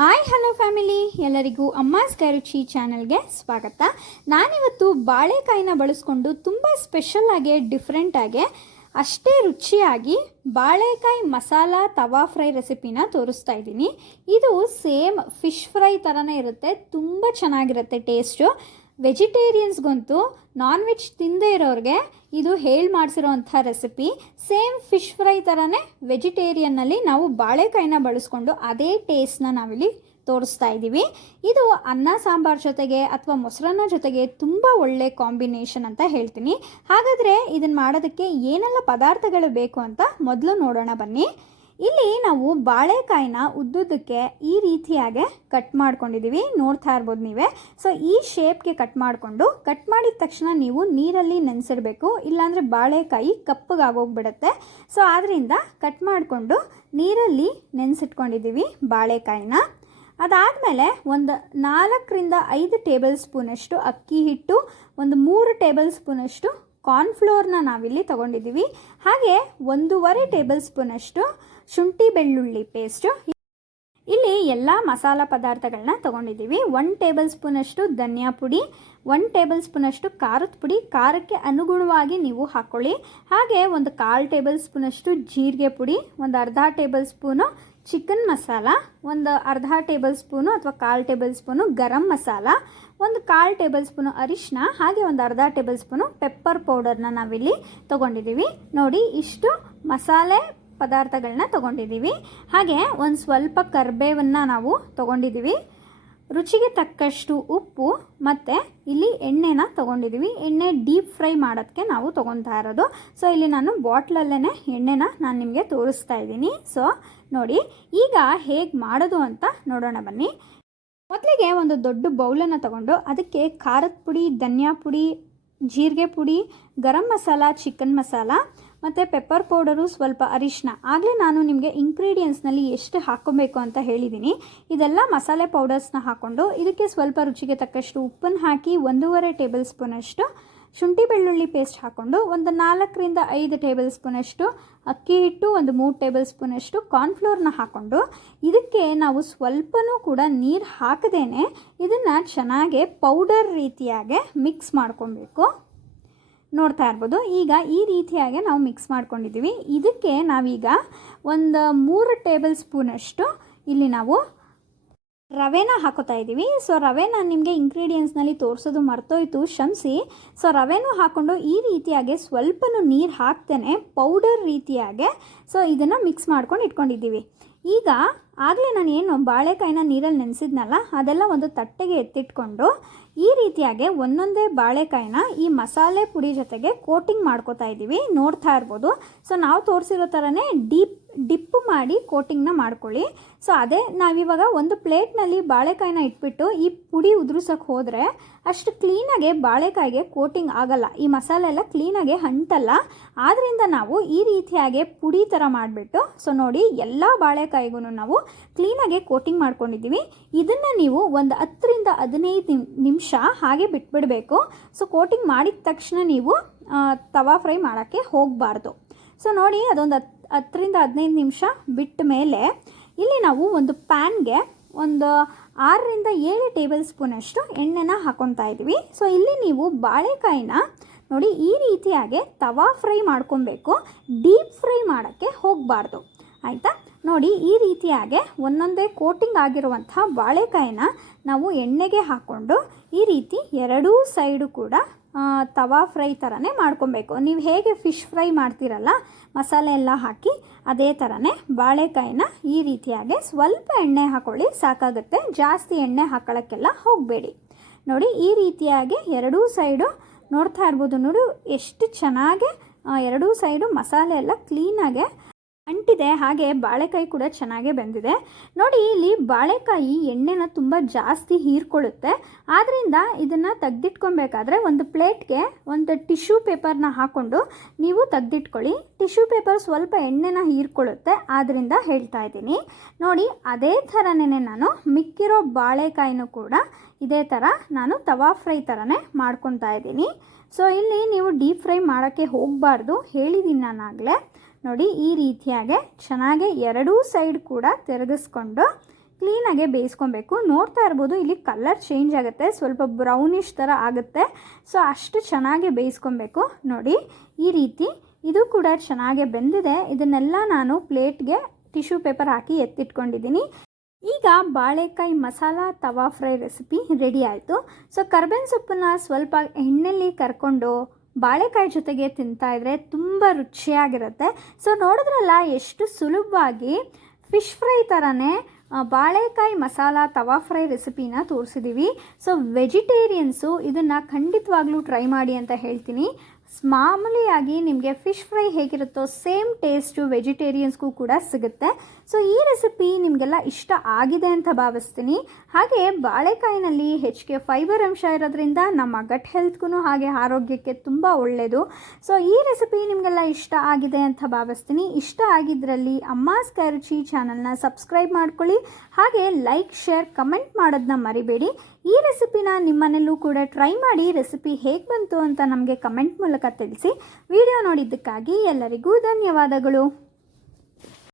Hi hello family, ಎಲ್ಲರಿಗೂ ಅಮ್ಮಾಸ್ ಕೈರುಚಿ ಚಾನಲ್ಗೆ ಸ್ವಾಗತ. ನಾನಿವತ್ತು ಬಾಳೆಕಾಯಿನ ಬಳಸ್ಕೊಂಡು ತುಂಬ ಸ್ಪೆಷಲ್ಲಾಗಿ ಡಿಫ್ರೆಂಟಾಗಿ ಅಷ್ಟೇ ರುಚಿಯಾಗಿ ಬಾಳೆಕಾಯಿ ಮಸಾಲ ತವಾ ಫ್ರೈ ರೆಸಿಪಿನ ತೋರಿಸ್ತಾ ಇದ್ದೀನಿ. ಇದು ಸೇಮ್ ಫಿಶ್ ಫ್ರೈ ಥರನೇ ಇರುತ್ತೆ, ತುಂಬ ಚೆನ್ನಾಗಿರುತ್ತೆ ಟೇಸ್ಟು. ವೆಜಿಟೇರಿಯನ್ಸ್ಗಂತೂ ನಾನ್ ವೆಜ್ ತಿಂದೇ ಇರೋರಿಗೆ ಇದು ಹೇಳಿ ಮಾಡಿಸಿರೋವಂಥ ರೆಸಿಪಿ. ಸೇಮ್ ಫಿಶ್ ಫ್ರೈ ಥರನೇ ವೆಜಿಟೇರಿಯನ್ನಲ್ಲಿ ನಾವು ಬಾಳೆಕಾಯಿನ ಬಳಸ್ಕೊಂಡು ಅದೇ ಟೇಸ್ಟ್ನ ನಾವಿಲ್ಲಿ ತೋರಿಸ್ತಾ ಇದ್ದೀವಿ. ಇದು ಅನ್ನ ಸಾಂಬಾರ್ ಜೊತೆಗೆ ಅಥವಾ ಮೊಸರನ್ನ ಜೊತೆಗೆ ತುಂಬ ಒಳ್ಳೆ ಕಾಂಬಿನೇಷನ್ ಅಂತ ಹೇಳ್ತೀನಿ. ಹಾಗಾದರೆ ಇದನ್ನು ಮಾಡೋದಕ್ಕೆ ಏನೆಲ್ಲ ಪದಾರ್ಥಗಳು ಬೇಕು ಅಂತ ಮೊದಲು ನೋಡೋಣ ಬನ್ನಿ. ಇಲ್ಲಿ ನಾವು ಬಾಳೆಕಾಯಿನ ಉದ್ದುದ್ದಕ್ಕೆ ಈ ರೀತಿಯಾಗೆ ಕಟ್ ಮಾಡ್ಕೊಂಡಿದ್ದೀವಿ, ನೋಡ್ತಾ ಇರ್ಬೋದು ನೀವೇ. ಸೊ ಈ ಶೇಪ್ಗೆ ಕಟ್ ಮಾಡಿದ ತಕ್ಷಣ ನೀವು ನೀರಲ್ಲಿ ನೆನೆಸಿಡಬೇಕು, ಇಲ್ಲಾಂದರೆ ಬಾಳೆಕಾಯಿ ಕಪ್ಪಗಾಗೋಗ್ಬಿಡುತ್ತೆ. ಸೊ ಆದ್ದರಿಂದ ಕಟ್ ಮಾಡಿಕೊಂಡು ನೀರಲ್ಲಿ ನೆನೆಸಿಟ್ಕೊಂಡಿದ್ದೀವಿ ಬಾಳೆಕಾಯಿನ. ಅದಾದಮೇಲೆ ಒಂದು 4-5 ಟೇಬಲ್ ಸ್ಪೂನಷ್ಟು ಅಕ್ಕಿ ಹಿಟ್ಟು, ಒಂದು 3 ಟೇಬಲ್ ಸ್ಪೂನಷ್ಟು ಕಾರ್ನ್ಫ್ಲೋರ್ನ ನಾವಿಲ್ಲಿ ತೊಗೊಂಡಿದ್ದೀವಿ. ಹಾಗೆ 1.5 ಟೇಬಲ್ ಸ್ಪೂನಷ್ಟು ಶುಂಠಿ ಬೆಳ್ಳುಳ್ಳಿ ಪೇಸ್ಟು. ಇಲ್ಲಿ ಎಲ್ಲ ಮಸಾಲ ಪದಾರ್ಥಗಳನ್ನ ತೊಗೊಂಡಿದ್ದೀವಿ. 1 ಟೇಬಲ್ ಸ್ಪೂನಷ್ಟು ಧನಿಯಾ ಪುಡಿ, 1 ಟೇಬಲ್ ಸ್ಪೂನಷ್ಟು ಖಾರದ ಪುಡಿ, ಖಾರಕ್ಕೆ ಅನುಗುಣವಾಗಿ ನೀವು ಹಾಕ್ಕೊಳ್ಳಿ. ಹಾಗೆ ಒಂದು 1/4 ಟೇಬಲ್ ಸ್ಪೂನಷ್ಟು ಜೀರಿಗೆ ಪುಡಿ, ಒಂದು ಅರ್ಧ ಟೇಬಲ್ ಸ್ಪೂನು ಚಿಕನ್ ಮಸಾಲ, ಒಂದು ಅರ್ಧ ಟೇಬಲ್ ಸ್ಪೂನು ಅಥವಾ 1/4 ಟೇಬಲ್ ಸ್ಪೂನು ಗರಂ ಮಸಾಲ, ಒಂದು 1/4 ಟೇಬಲ್ ಸ್ಪೂನು ಅರಿಶಿನ, ಹಾಗೆ ಒಂದು ಅರ್ಧ ಟೇಬಲ್ ಸ್ಪೂನು ಪೆಪ್ಪರ್ ಪೌಡರ್ನ ನಾವಿಲ್ಲಿ ತೊಗೊಂಡಿದ್ದೀವಿ. ನೋಡಿ, ಇಷ್ಟು ಮಸಾಲೆ ಪದಾರ್ಥಗಳನ್ನ ತೊಗೊಂಡಿದ್ದೀವಿ. ಹಾಗೆ ಒಂದು ಸ್ವಲ್ಪ ಕರಿಬೇವನ್ನು ನಾವು ತೊಗೊಂಡಿದ್ದೀವಿ, ರುಚಿಗೆ ತಕ್ಕಷ್ಟು ಉಪ್ಪು, ಮತ್ತು ಇಲ್ಲಿ ಎಣ್ಣೆನ ತೊಗೊಂಡಿದ್ದೀವಿ. ಎಣ್ಣೆ ಡೀಪ್ ಫ್ರೈ ಮಾಡೋದಕ್ಕೆ ನಾವು ತೊಗೊತಾ ಇರೋದು. ಸೊ ಇಲ್ಲಿ ನಾನು ಬಾಟ್ಲಲ್ಲೇ ಎಣ್ಣೆನ ನಾನು ನಿಮಗೆ ತೋರಿಸ್ತಾ ಇದ್ದೀನಿ. ಸೊ ನೋಡಿ, ಈಗ ಹೇಗೆ ಮಾಡೋದು ಅಂತ ನೋಡೋಣ ಬನ್ನಿ. ಮೊದಲಿಗೆ ಒಂದು ದೊಡ್ಡ ಬೌಲನ್ನು ತಗೊಂಡು ಅದಕ್ಕೆ ಖಾರದ ಪುಡಿ, ಧನಿಯಾ ಪುಡಿ, ಜೀರಿಗೆ ಪುಡಿ, ಗರಂ ಮಸಾಲ, ಚಿಕನ್ ಮಸಾಲ ಮತ್ತು ಪೆಪ್ಪರ್ ಪೌಡರು, ಸ್ವಲ್ಪ ಅರಿಶಿನ. ಆಗಲೇ ನಾನು ನಿಮಗೆ ಇಂಗ್ರೀಡಿಯೆಂಟ್ಸ್ನಲ್ಲಿ ಎಷ್ಟು ಹಾಕ್ಕೊಬೇಕು ಅಂತ ಹೇಳಿದ್ದೀನಿ. ಇದೆಲ್ಲ ಮಸಾಲೆ ಪೌಡರ್ಸ್ನ ಹಾಕ್ಕೊಂಡು ಇದಕ್ಕೆ ಸ್ವಲ್ಪ ರುಚಿಗೆ ತಕ್ಕಷ್ಟು ಉಪ್ಪನ್ನು ಹಾಕಿ 1.5 ಟೇಬಲ್ ಸ್ಪೂನಷ್ಟು ಶುಂಠಿ ಬೆಳ್ಳುಳ್ಳಿ ಪೇಸ್ಟ್ ಹಾಕ್ಕೊಂಡು ಒಂದು 4-5 ಟೇಬಲ್ ಸ್ಪೂನಷ್ಟು ಅಕ್ಕಿ ಹಿಟ್ಟು, ಒಂದು 3 ಟೇಬಲ್ ಸ್ಪೂನಷ್ಟು ಕಾರ್ನ್ಫ್ಲೋರ್ನ ಹಾಕ್ಕೊಂಡು ಇದಕ್ಕೆ ನಾವು ಸ್ವಲ್ಪನೂ ಕೂಡ ನೀರು ಹಾಕದೇನೆ ಇದನ್ನು ಚೆನ್ನಾಗಿ ಪೌಡರ್ ರೀತಿಯಾಗಿ ಮಿಕ್ಸ್ ಮಾಡ್ಕೊಬೇಕು. ನೋಡ್ತಾ ಇರ್ಬೋದು. ಈಗ ಈ ರೀತಿಯಾಗಿ ನಾವು ಮಿಕ್ಸ್ ಮಾಡ್ಕೊಂಡಿದ್ದೀವಿ. ಇದಕ್ಕೆ ನಾವೀಗ ಒಂದು 3 ಟೇಬಲ್ ಸ್ಪೂನಷ್ಟು ಇಲ್ಲಿ ನಾವು ರವೆನ ಹಾಕೋತಾ ಇದ್ದೀವಿ. ಸೊ ರವೆ ನಾನು ನಿಮಗೆ ಇಂಗ್ರೀಡಿಯೆಂಟ್ಸ್ನಲ್ಲಿ ತೋರಿಸೋದು ಮರ್ತೋಯ್ತು, ಕ್ಷಮಿಸಿ. ಸೊ ರವೆನೂ ಹಾಕ್ಕೊಂಡು ಈ ರೀತಿಯಾಗಿ ಸ್ವಲ್ಪನೂ ನೀರು ಹಾಕ್ತೇನೆ ಪೌಡರ್ ರೀತಿಯಾಗೆ ಸೊ ಇದನ್ನು ಮಿಕ್ಸ್ ಮಾಡ್ಕೊಂಡು ಇಟ್ಕೊಂಡಿದ್ದೀವಿ. ಈಗ ಆಗಲೇ ನಾನು ಏನು ಬಾಳೆಕಾಯಿನ ನೀರಲ್ಲಿ ನೆನೆಸಿದ್ನಲ್ಲ, ಅದೆಲ್ಲ ಒಂದು ತಟ್ಟೆಗೆ ಎತ್ತಿಟ್ಕೊಂಡು ಈ ರೀತಿಯಾಗಿ ಒಂದೊಂದೇ ಬಾಳೆಕಾಯಿನ ಈ ಮಸಾಲೆ ಪುಡಿ ಜೊತೆಗೆ ಕೋಟಿಂಗ್ ಮಾಡ್ಕೋತಾ ಇದ್ದೀವಿ. ನೋಡ್ತಾ ಇರ್ಬೋದು. ಸೊ ನಾವು ತೋರಿಸಿರೋ ಥರನೇ ಡಿಪ್ ಮಾಡಿ ಕೋಟಿಂಗ್ನ ಮಾಡ್ಕೊಳ್ಳಿ. ಸೊ ಅದೇ ನಾವಿವಾಗ ಒಂದು ಪ್ಲೇಟ್ನಲ್ಲಿ ಬಾಳೆಕಾಯಿನ ಇಟ್ಬಿಟ್ಟು ಈ ಪುಡಿ ಉದುರಿಸೋಕೆ ಹೋದರೆ ಅಷ್ಟು ಕ್ಲೀನಾಗೆ ಬಾಳೆಕಾಯಿಗೆ ಕೋಟಿಂಗ್ ಆಗಲ್ಲ, ಈ ಮಸಾಲೆ ಎಲ್ಲ ಕ್ಲೀನಾಗೆ ಅಂಟಲ್ಲ. ಆದ್ದರಿಂದ ನಾವು ಈ ರೀತಿಯಾಗಿ ಪುಡಿ ಥರ ಮಾಡಿಬಿಟ್ಟು ಸೊ ನೋಡಿ ಎಲ್ಲ ಬಾಳೆಕಾಯಿಗೂ ನಾವು ಕ್ಲೀನಾಗೆ ಕೋಟಿಂಗ್ ಮಾಡ್ಕೊಂಡಿದ್ದೀವಿ. ಇದನ್ನು ನೀವು ಒಂದು 10-15 ನಿಮಿಷ ಹಾಗೆ ಬಿಟ್ಬಿಡಬೇಕು. ಸೊ ಕೋಟಿಂಗ್ ಮಾಡಿದ ತಕ್ಷಣ ನೀವು ತವಾ ಫ್ರೈ ಮಾಡೋಕ್ಕೆ ಹೋಗಬಾರ್ದು. ಸೊ ನೋಡಿ, ಅದೊಂದು 10-15 ನಿಮಿಷ ಬಿಟ್ಟ ಮೇಲೆ ಇಲ್ಲಿ ನಾವು ಒಂದು ಪ್ಯಾನ್ಗೆ ಒಂದು 6-7 ಟೇಬಲ್ ಸ್ಪೂನಷ್ಟು ಎಣ್ಣೆನ ಹಾಕ್ಕೊತಾ ಇದ್ವಿ. ಸೊ ಇಲ್ಲಿ ನೀವು ಬಾಳೆಕಾಯಿನ ನೋಡಿ ಈ ರೀತಿಯಾಗಿ ತವಾ ಫ್ರೈ ಮಾಡ್ಕೊಬೇಕು, ಡೀಪ್ ಫ್ರೈ ಮಾಡೋಕ್ಕೆ ಹೋಗಬಾರ್ದು, ಆಯಿತಾ. ನೋಡಿ ಈ ರೀತಿಯಾಗಿ ಒಂದೊಂದೇ ಕೋಟಿಂಗ್ ಆಗಿರುವಂಥ ಬಾಳೆಕಾಯಿನ ನಾವು ಎಣ್ಣೆಗೆ ಹಾಕ್ಕೊಂಡು ಈ ರೀತಿ ಎರಡೂ ಸೈಡು ಕೂಡ ತವಾ ಫ್ರೈ ಥರನೇ ಮಾಡ್ಕೊಬೇಕು. ನೀವು ಹೇಗೆ ಫಿಶ್ ಫ್ರೈ ಮಾಡ್ತೀರಲ್ಲ ಮಸಾಲೆ ಎಲ್ಲ ಹಾಕಿ, ಅದೇ ಥರನೇ ಬಾಳೆಕಾಯಿನ ಈ ರೀತಿಯಾಗಿ ಸ್ವಲ್ಪ ಎಣ್ಣೆ ಹಾಕ್ಕೊಳ್ಳಿ, ಸಾಕಾಗುತ್ತೆ. ಜಾಸ್ತಿ ಎಣ್ಣೆ ಹಾಕೊಳ್ಳೋಕ್ಕೆಲ್ಲ ಹೋಗಬೇಡಿ. ನೋಡಿ ಈ ರೀತಿಯಾಗಿ ಎರಡೂ ಸೈಡು ನೋಡ್ತಾ ಇರ್ಬೋದು. ನೋಡಿ ಎಷ್ಟು ಚೆನ್ನಾಗಿ ಎರಡೂ ಸೈಡು ಮಸಾಲೆ ಎಲ್ಲ ಕ್ಲೀನಾಗೆ ಅಂಟಿದೆ, ಹಾಗೆ ಬಾಳೆಕಾಯಿ ಕೂಡ ಚೆನ್ನಾಗೇ ಬೆಂದಿದೆ. ನೋಡಿ, ಇಲ್ಲಿ ಬಾಳೆಕಾಯಿ ಎಣ್ಣೆನ ತುಂಬ ಜಾಸ್ತಿ ಹೀರ್ಕೊಳ್ಳುತ್ತೆ. ಆದ್ದರಿಂದ ಇದನ್ನು ತೆಗೆದಿಟ್ಕೊಬೇಕಾದ್ರೆ ಒಂದು ಪ್ಲೇಟ್ಗೆ ಒಂದು ಟಿಶ್ಯೂ ಪೇಪರ್ನ ಹಾಕ್ಕೊಂಡು ನೀವು ತೆಗೆದಿಟ್ಕೊಳ್ಳಿ. ಟಿಶ್ಯೂ ಪೇಪರ್ ಸ್ವಲ್ಪ ಎಣ್ಣೆನ ಹೀರ್ಕೊಳ್ಳುತ್ತೆ, ಆದ್ದರಿಂದ ಹೇಳ್ತಾ ಇದ್ದೀನಿ. ನೋಡಿ, ಅದೇ ಥರನೇ ನಾನು ಮಿಕ್ಕಿರೋ ಬಾಳೆಕಾಯಿನೂ ಕೂಡ ಇದೇ ಥರ ನಾನು ತವಾ ಫ್ರೈ ಥರನೇ ಮಾಡ್ಕೊತಾ ಇದ್ದೀನಿ. ಸೊ ಇಲ್ಲಿ ನೀವು ಡೀಪ್ ಫ್ರೈ ಮಾಡೋಕ್ಕೆ ಹೋಗಬಾರ್ದು, ಹೇಳಿದ್ದೀನಿ ನಾನಾಗಲೇ. ನೋಡಿ ಈ ರೀತಿಯಾಗಿ ಚೆನ್ನಾಗಿ ಎರಡೂ ಸೈಡ್ ಕೂಡ ತಿರುಗಿಸ್ಕೊಂಡು ಕ್ಲೀನಾಗೆ ಬೇಯಿಸ್ಕೊಬೇಕು. ನೋಡ್ತಾ ಇರ್ಬೋದು ಇಲ್ಲಿ ಕಲರ್ ಚೇಂಜ್ ಆಗುತ್ತೆ, ಸ್ವಲ್ಪ ಬ್ರೌನಿಷ್ ಥರ ಆಗುತ್ತೆ. ಸೊ ಅಷ್ಟು ಚೆನ್ನಾಗಿ ಬೇಯಿಸ್ಕೊಬೇಕು. ನೋಡಿ ಈ ರೀತಿ ಇದು ಕೂಡ ಚೆನ್ನಾಗಿ ಬೆಂದಿದೆ. ಇದನ್ನೆಲ್ಲ ನಾನು ಪ್ಲೇಟ್ಗೆ ಟಿಶ್ಯೂ ಪೇಪರ್ ಹಾಕಿ ಎತ್ತಿಟ್ಕೊಂಡಿದ್ದೀನಿ. ಈಗ ಬಾಳೆಕಾಯಿ ಮಸಾಲ ತವಾ ಫ್ರೈ ರೆಸಿಪಿ ರೆಡಿ ಆಯಿತು. ಸೊ ಕರ್ಬೇವಿನ ಸೊಪ್ಪನ್ನು ಸ್ವಲ್ಪ ಎಣ್ಣೆಯಲ್ಲಿ ಕರ್ಕೊಂಡು ಬಾಳೆಕಾಯಿ ಜೊತೆಗೆ ತಿಂತಾಯಿದ್ರೆ ತುಂಬ ರುಚಿಯಾಗಿರುತ್ತೆ. ಸೊ ನೋಡಿದ್ರಲ್ಲ ಎಷ್ಟು ಸುಲಭವಾಗಿ ಫಿಶ್ ಫ್ರೈ ಥರನೇ ಬಾಳೆಕಾಯಿ ಮಸಾಲ ತವಾ ಫ್ರೈ ರೆಸಿಪಿನ ತೋರಿಸಿದ್ದೀವಿ. ಸೊ ವೆಜಿಟೇರಿಯನ್ಸು ಇದನ್ನು ಖಂಡಿತವಾಗ್ಲೂ ಟ್ರೈ ಮಾಡಿ ಅಂತ ಹೇಳ್ತೀನಿ. ಮಾಮೂಲಿಯಾಗಿ ನಿಮಗೆ ಫಿಶ್ ಫ್ರೈ ಹೇಗಿರುತ್ತೋ ಸೇಮ್ ಟೇಸ್ಟು ವೆಜಿಟೇರಿಯನ್ಸ್ಗೂ ಕೂಡ ಸಿಗುತ್ತೆ. ಸೊ ಈ ರೆಸಿಪಿ ನಿಮಗೆಲ್ಲ ಇಷ್ಟ ಆಗಿದೆ ಅಂತ ಭಾವಿಸ್ತೀನಿ. ಹಾಗೆ ಬಾಳೆಕಾಯಿನಲ್ಲಿ ಹೆಚ್ಚಿಗೆ ಫೈಬರ್ ಅಂಶ ಇರೋದ್ರಿಂದ ನಮ್ಮ ಗಟ್ ಹೆಲ್ತ್ಗೂ ಹಾಗೆ ಆರೋಗ್ಯಕ್ಕೆ ತುಂಬ ಒಳ್ಳೆಯದು. ಸೊ ಈ ರೆಸಿಪಿ ನಿಮಗೆಲ್ಲ ಇಷ್ಟ ಆಗಿದೆ ಅಂತ ಭಾವಿಸ್ತೀನಿ. ಇಷ್ಟ ಆಗಿದ್ರಲ್ಲಿ ಅಮ್ಮಾಸ್ ಕೈ ರುಚಿ ಚಾನಲ್ನ ಸಬ್ಸ್ಕ್ರೈಬ್ ಮಾಡ್ಕೊಳ್ಳಿ. ಹಾಗೆ ಲೈಕ್, ಶೇರ್, ಕಮೆಂಟ್ ಮಾಡೋದನ್ನ ಮರಿಬೇಡಿ. ಈ ರೆಸಿಪಿನ ನಿಮ್ಮನೆಯಲ್ಲೂ ಕೂಡ ಟ್ರೈ ಮಾಡಿ ರೆಸಿಪಿ ಹೇಗೆ ಬಂತು ಅಂತ ನಮಗೆ ಕಮೆಂಟ್ ಮೂಲಕ ತಿಳಿಸಿ. ವಿಡಿಯೋ ನೋಡಿದ್ದಕ್ಕಾಗಿ ಎಲ್ಲರಿಗೂ ಧನ್ಯವಾದಗಳು.